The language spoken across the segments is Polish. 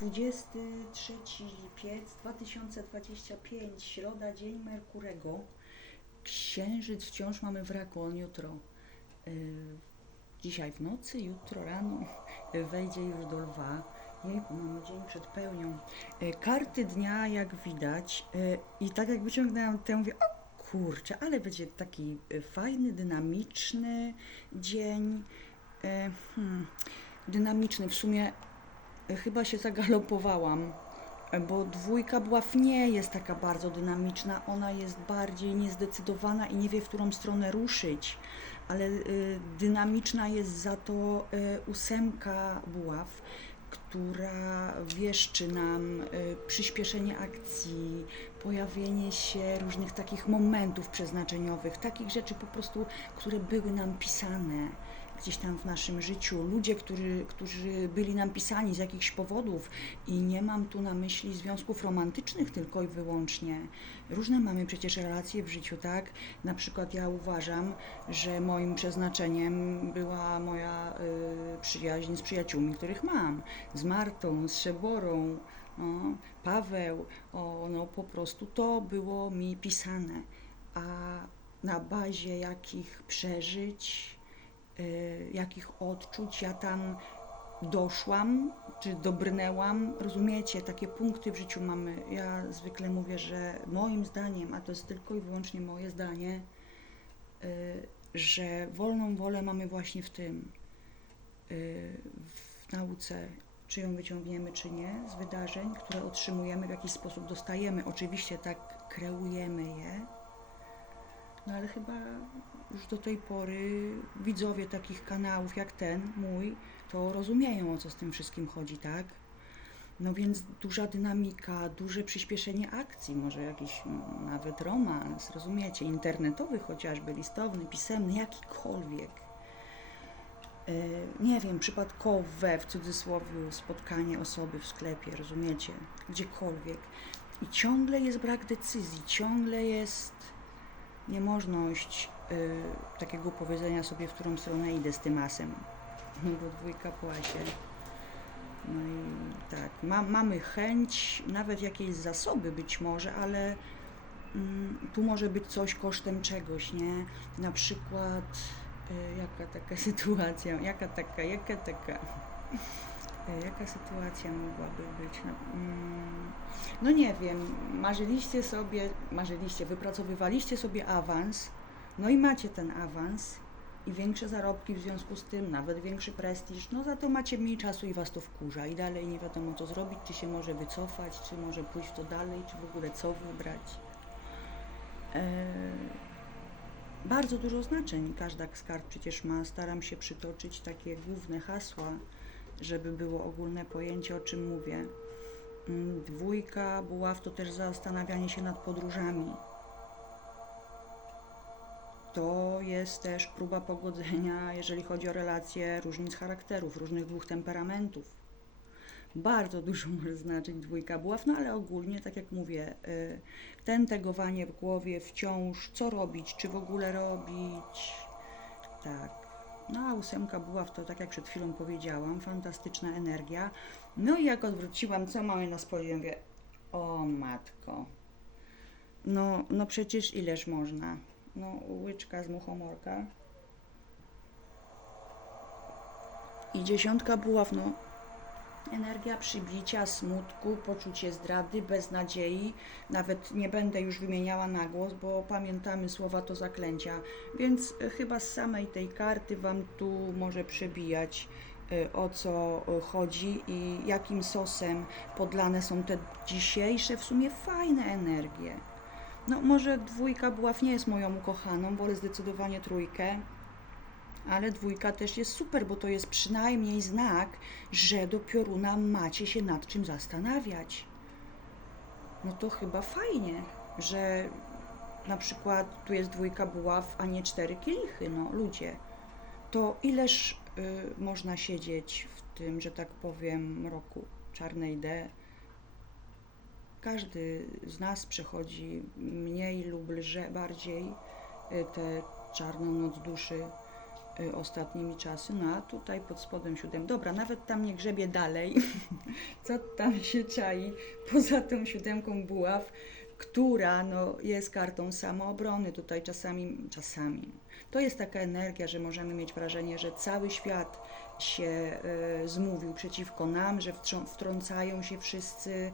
23 lipiec 2025, środa, dzień Merkurego. Księżyc wciąż mamy w raku, on jutro. y, Dzisiaj w nocy, jutro rano wejdzie już do lwa. Jejku, mamy dzień przed pełnią. Y, Karty dnia, jak widać, y, i tak jak wyciągnęłam tę, mówię, o kurczę, ale będzie taki fajny, dynamiczny dzień. Hmm, dynamiczny, w sumie chyba się zagalopowałam, bo dwójka bław nie jest taka bardzo dynamiczna, ona jest bardziej niezdecydowana i nie wie, w którą stronę ruszyć, ale y, dynamiczna jest za to y, ósemka buław, która wieszczy nam y, przyspieszenie akcji, pojawienie się różnych takich momentów przeznaczeniowych, takich rzeczy po prostu, które były nam pisane gdzieś tam w naszym życiu, ludzie, którzy, którzy byli nam pisani z jakichś powodów i nie mam tu na myśli związków romantycznych tylko i wyłącznie. Różne mamy przecież relacje w życiu, tak? Na przykład ja uważam, że moim przeznaczeniem była moja y, przyjaźń z przyjaciółmi, których mam. Z Martą, z Szeborą, no, Paweł, o, no po prostu to było mi pisane. A na bazie jakich przeżyć, jakich odczuć ja tam doszłam, czy dobrnęłam. Rozumiecie, takie punkty w życiu mamy. Ja zwykle mówię, że moim zdaniem, a to jest tylko i wyłącznie moje zdanie, y, że wolną wolę mamy właśnie w tym, y, w nauce, czy ją wyciągniemy, czy nie, z wydarzeń, które otrzymujemy, w jakiś sposób dostajemy. Oczywiście tak kreujemy je, no ale chyba już do tej pory widzowie takich kanałów jak ten, mój, to rozumieją o co z tym wszystkim chodzi, tak? No więc duża dynamika, duże przyspieszenie akcji, może jakiś nawet romans, rozumiecie, internetowy chociażby, listowny, pisemny, jakikolwiek. E, Nie wiem, przypadkowe, w cudzysłowie, spotkanie osoby w sklepie, rozumiecie, gdziekolwiek. I ciągle jest brak decyzji, ciągle jest niemożność y, takiego powiedzenia sobie, w którą stronę idę z tym asem. No bo dwójka płasie. No i tak, ma, mamy chęć, nawet jakieś zasoby być może, ale mm, tu może być coś kosztem czegoś, nie? Na przykład, y, jaka taka sytuacja, jaka taka, jaka taka, y, jaka sytuacja mogłaby być? No, mm, no nie wiem, marzyliście sobie, marzyliście, wypracowywaliście sobie awans, no i macie ten awans i większe zarobki w związku z tym, nawet większy prestiż, no za to macie mniej czasu i was to wkurza i dalej nie wiadomo co zrobić, czy się może wycofać, czy może pójść to dalej, czy w ogóle co wybrać. Eee, bardzo dużo znaczeń każda z kart przecież ma. Staram się przytoczyć takie główne hasła, żeby było ogólne pojęcie, o czym mówię. Mm, Dwójka buław to też zastanawianie się nad podróżami. To jest też próba pogodzenia, jeżeli chodzi o relacje różnic charakterów, różnych dwóch temperamentów. Bardzo dużo może znaczyć dwójka buław, no ale ogólnie, tak jak mówię, y, tentegowanie w głowie wciąż, co robić, czy w ogóle robić. Tak. No a ósemka buław to, tak jak przed chwilą powiedziałam, fantastyczna energia. No i jak odwróciłam, co mamy na spodzie, mówię, o matko. No, no przecież ileż można. No, łyczka z muchomorka. I dziesiątka buław, no. Energia przybicia, smutku, poczucie zdrady, beznadziei. Nawet nie będę już wymieniała na głos, bo pamiętamy słowa to zaklęcia. Więc e, chyba z samej tej karty Wam tu może przebijać e, o co e, chodzi i jakim sosem podlane są te dzisiejsze, w sumie fajne energie. No może dwójka buław nie jest moją ukochaną, wolę zdecydowanie trójkę, ale dwójka też jest super, bo to jest przynajmniej znak, że do pioruna macie się nad czym zastanawiać. No to chyba fajnie, że na przykład tu jest dwójka buław, a nie cztery kielichy, no ludzie. To ileż y, można siedzieć w tym, że tak powiem, roku czarnej D, każdy z nas przechodzi mniej lub lże, bardziej y, tę czarną noc duszy. Y, ostatnimi czasy. No a tutaj pod spodem siódem. Dobra, nawet tam nie grzebie dalej. Co tam się czai poza tą siódemką buław, która no, jest kartą samoobrony. Tutaj czasami, czasami. To jest taka energia, że możemy mieć wrażenie, że cały świat się y, zmówił przeciwko nam, że wtrą- wtrącają się wszyscy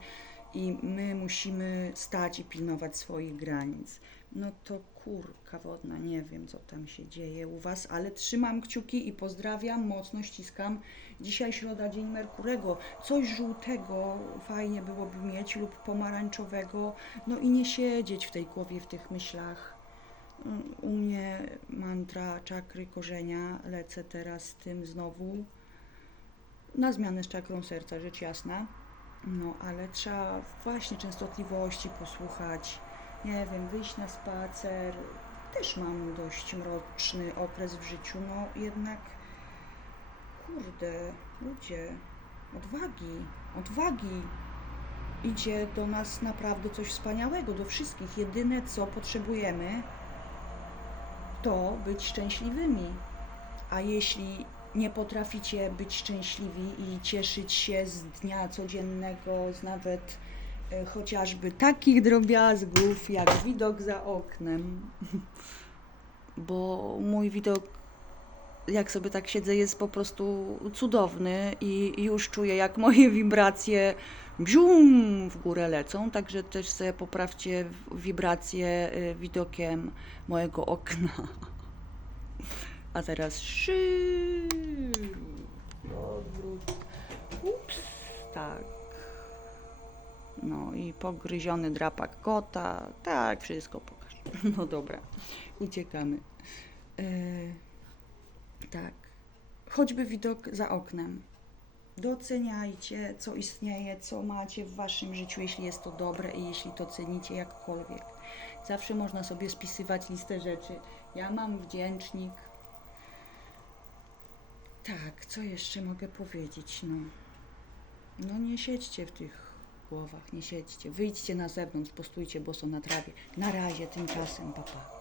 i my musimy stać i pilnować swoich granic. No to kurka wodna, nie wiem co tam się dzieje u Was, ale trzymam kciuki i pozdrawiam, mocno ściskam. Dzisiaj środa, dzień Merkurego. Coś żółtego fajnie byłoby mieć lub pomarańczowego, no i nie siedzieć w tej głowie, w tych myślach. Mm, U mnie mantra czakry korzenia, lecę teraz z tym znowu. Na zmianę z czakrą serca, rzecz jasna. No, ale trzeba właśnie częstotliwości posłuchać, nie wiem, wyjść na spacer. Też mam dość mroczny okres w życiu, no jednak, kurde, ludzie, odwagi, odwagi. Idzie do nas naprawdę coś wspaniałego, do wszystkich. Jedyne, co potrzebujemy, to być szczęśliwymi. A jeśli nie potraficie być szczęśliwi i cieszyć się z dnia codziennego, z nawet e, chociażby takich drobiazgów jak widok za oknem, bo mój widok, jak sobie tak siedzę, jest po prostu cudowny i już czuję, jak moje wibracje bzium w górę lecą, także też sobie poprawcie wibracje y, widokiem mojego okna. A teraz szy. I pogryziony drapak kota. Tak, wszystko pokaż. No dobra, uciekamy. E, tak. Choćby widok za oknem. Doceniajcie, co istnieje, co macie w waszym życiu, jeśli jest to dobre i jeśli to cenicie jakkolwiek. Zawsze można sobie spisywać listę rzeczy. Ja mam wdzięcznik. Tak, co jeszcze mogę powiedzieć? No, no nie siedźcie w tych głowach, nie siedźcie. Wyjdźcie na zewnątrz, postójcie boso na trawie. Na razie, tymczasem, papa.